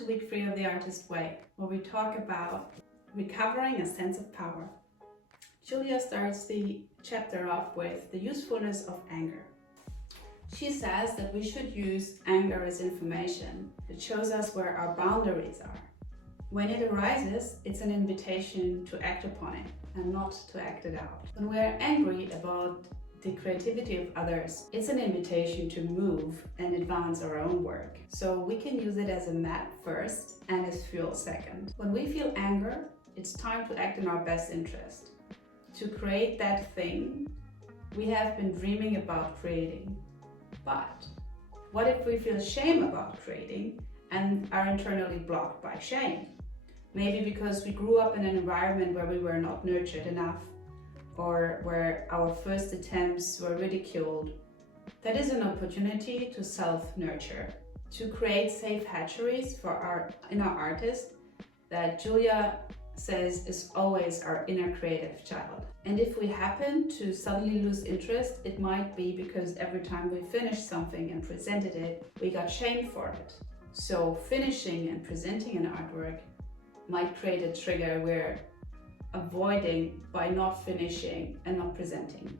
to week 3 of the Artist Way, where we talk about recovering a sense of power. Julia starts the chapter off with the usefulness of anger. She says that we should use anger as information. It shows us where our boundaries are. When it arises, it's an invitation to act upon it and not to act it out. When we're angry about the creativity of others, it's an invitation to move and advance our own work. So we can use it as a map first and as fuel second. When we feel anger, it's time to act in our best interest, to create that thing we have been dreaming about creating. But what if we feel shame about creating and are internally blocked by shame? Maybe because we grew up in an environment where we were not nurtured enough, or where our first attempts were ridiculed. That is an opportunity to self-nurture, to create safe hatcheries for our inner artist that Julia says is always our inner creative child. And if we happen to suddenly lose interest, it might be because every time we finished something and presented it, we got shamed for it. So finishing and presenting an artwork might create a trigger we're avoiding by not finishing and not presenting.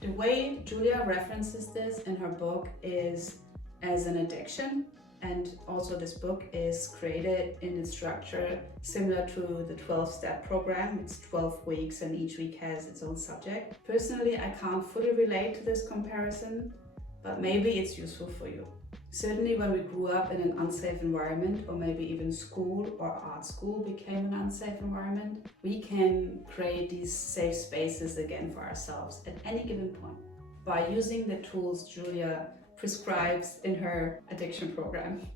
The way Julia references this in her book is as an addiction, and also this book is created in its structure similar to the 12-step program. It's 12 weeks and each week has its own subject. Personally, I can't fully relate to this comparison, but maybe it's useful for you. Certainly when we grew up in an unsafe environment, or maybe even school or art school became an unsafe environment, we can create these safe spaces again for ourselves at any given point by using the tools Julia prescribes in her addiction program.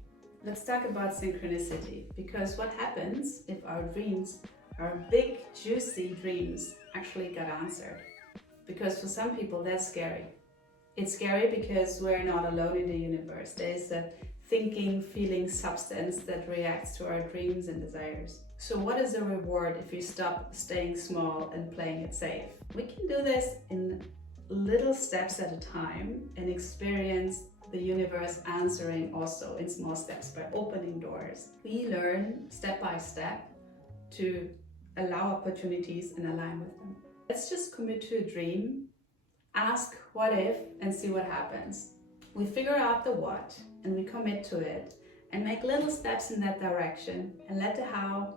Let's talk about synchronicity, because what happens if our dreams, our big juicy dreams, actually got answered? Because for some people that's scary. It's scary because we're not alone in the universe. There's a thinking, feeling substance that reacts to our dreams and desires. So what is the reward if we stop staying small and playing it safe? We can do this in little steps at a time and experience the universe answering also in small steps by opening doors. We learn step by step to allow opportunities and align with them. Let's just commit to a dream. Ask what if and see what happens. We figure out the what and we commit to it and make little steps in that direction and let the how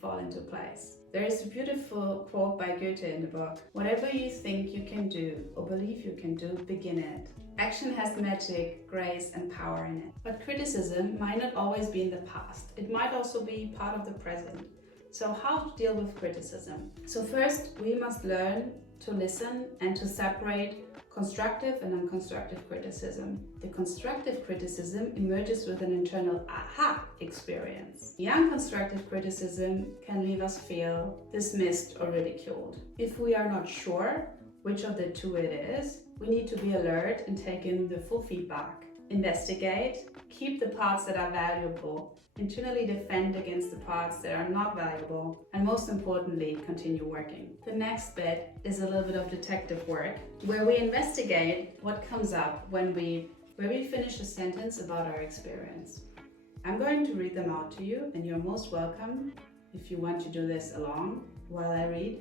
fall into place. There is a beautiful quote by Goethe in the book. Whatever you think you can do or believe you can do, begin it. Action has magic, grace and power in it. But criticism might not always be in the past. It might also be part of the present. So how to deal with criticism? So first, we must learn to listen and to separate constructive and unconstructive criticism. The constructive criticism emerges with an internal aha experience. The unconstructive criticism can leave us feel dismissed or ridiculed. If we are not sure which of the two it is, we need to be alert and take in the full feedback. Investigate, keep the parts that are valuable, internally defend against the parts that are not valuable, and most importantly, continue working. The next bit is a little bit of detective work, where we investigate what comes up when we finish a sentence about our experience. I'm going to read them out to you, and you're most welcome, if you want to do this along while I read,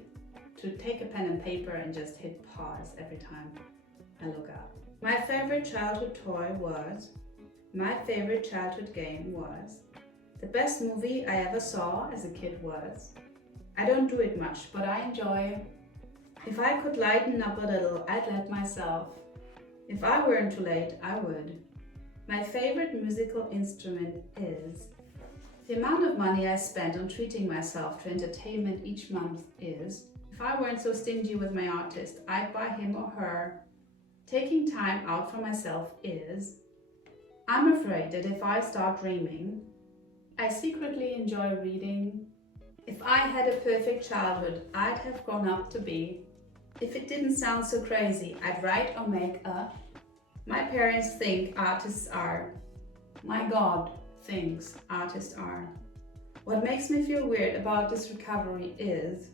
to take a pen and paper and just hit pause every time I look up. My favorite childhood toy was. My favorite childhood game was. The best movie I ever saw as a kid was. I don't do it much, but I enjoy. If I could lighten up a little, I'd let myself. If I weren't too late, I would. My favorite musical instrument is. The amount of money I spent on treating myself to entertainment each month is. If I weren't so stingy with my artist, I'd buy him or her. Taking time out for myself is. I'm afraid that if I start dreaming, I secretly enjoy reading. If I had a perfect childhood, I'd have grown up to be. If it didn't sound so crazy, I'd write or make a. My parents think artists are. My God thinks artists are. What makes me feel weird about this recovery is.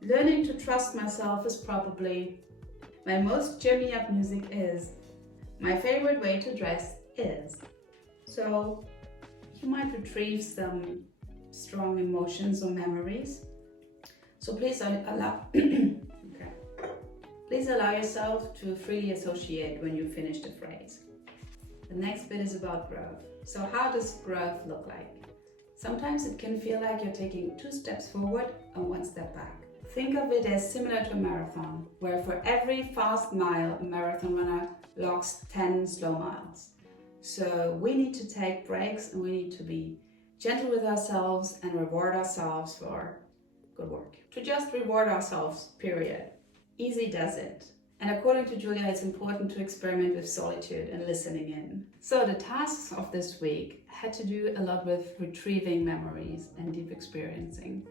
Learning to trust myself is probably. My most cheer me up music is. My favorite way to dress is. So you might retrieve some strong emotions or memories. So please allow Please allow yourself to freely associate when you finish the phrase. The next bit is about growth. So how does growth look like? Sometimes it can feel like you're taking 2 steps forward and 1 step back. Think of it as similar to a marathon, where for every fast mile, a marathon runner logs 10 slow miles. So we need to take breaks and we need to be gentle with ourselves and reward ourselves for good work. To just reward ourselves, period. Easy does it. And according to Julia, it's important to experiment with solitude and listening in. So the tasks of this week had to do a lot with retrieving memories and deep experiencing.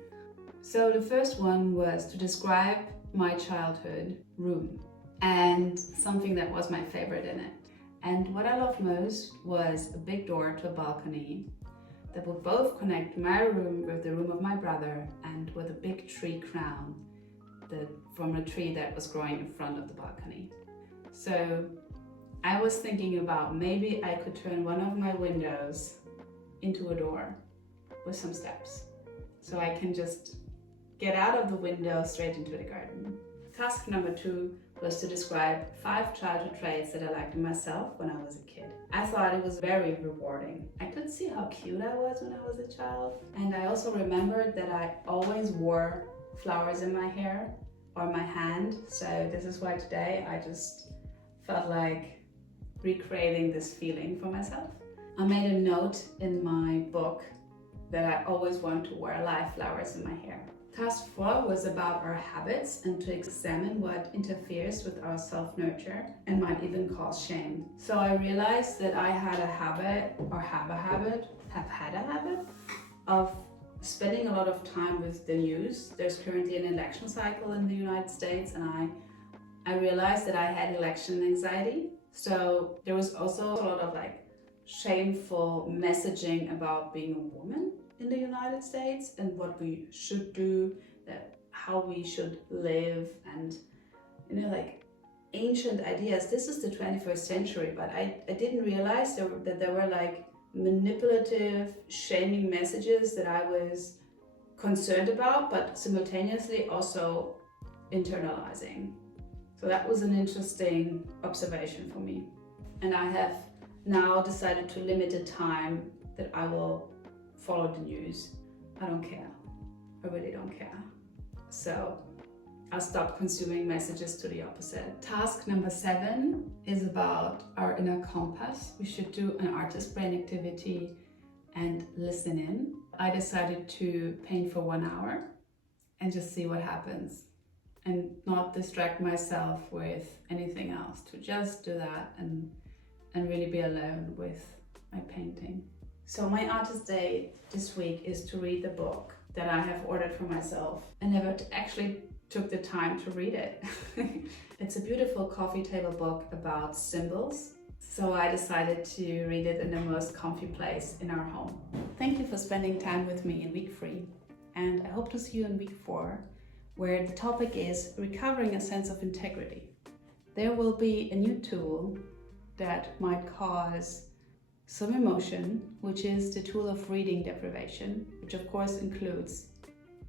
So the first one was to describe my childhood room and something that was my favorite in it. And what I loved most was a big door to a balcony that would both connect my room with the room of my brother and with a big tree crown from a tree that was growing in front of the balcony. So I was thinking about maybe I could turn one of my windows into a door with some steps. So I can just get out of the window straight into the garden. Task number 2 was to describe 5 childhood traits that I liked in myself when I was a kid. I thought it was very rewarding. I could see how cute I was when I was a child. And I also remembered that I always wore flowers in my hair or my hand. So this is why today I just felt like recreating this feeling for myself. I made a note in my book that I always want to wear live flowers in my hair. Task 4 was about our habits and to examine what interferes with our self-nurture and might even cause shame. So I realized that I had a habit of spending a lot of time with the news. There's currently an election cycle in the United States, and I realized that I had election anxiety. So there was also a lot of shameful messaging about being a woman in the United States and what we should do, how we should live, and ancient ideas. This is the 21st century, but I didn't realize that there were manipulative, shaming messages that I was concerned about, but simultaneously also internalizing. So that was an interesting observation for me. And I have now decided to limit the time that I will follow the news. I don't care. I really don't care. So I'll stop consuming messages to the opposite. Task number 7 is about our inner compass. We should do an artist brain activity and listen in. I decided to paint for 1 hour and just see what happens and not distract myself with anything else, to just do that and really be alone with my painting. So my artist day this week is to read the book that I have ordered for myself. I never actually took the time to read it. It's a beautiful coffee table book about symbols. So I decided to read it in the most comfy place in our home. Thank you for spending time with me in week 3. And I hope to see you in week 4, where the topic is recovering a sense of integrity. There will be a new tool that might cause some emotion, which is the tool of reading deprivation, which of course includes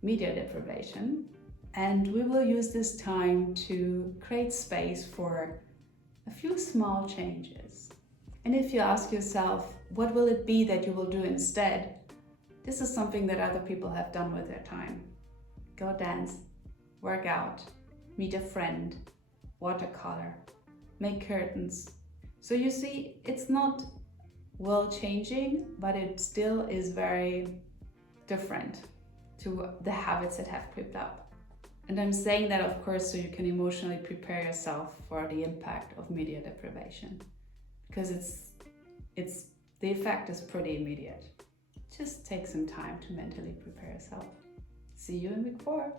media deprivation. And we will use this time to create space for a few small changes. And if you ask yourself, what will it be that you will do instead? This is something that other people have done with their time. Go dance, work out, meet a friend, watercolor, make curtains. So you see, it's not world changing, but it still is very different to the habits that have crept up. And I'm saying that, of course, so you can emotionally prepare yourself for the impact of media deprivation, because the effect is pretty immediate. Just take some time to mentally prepare yourself. See you in week 4.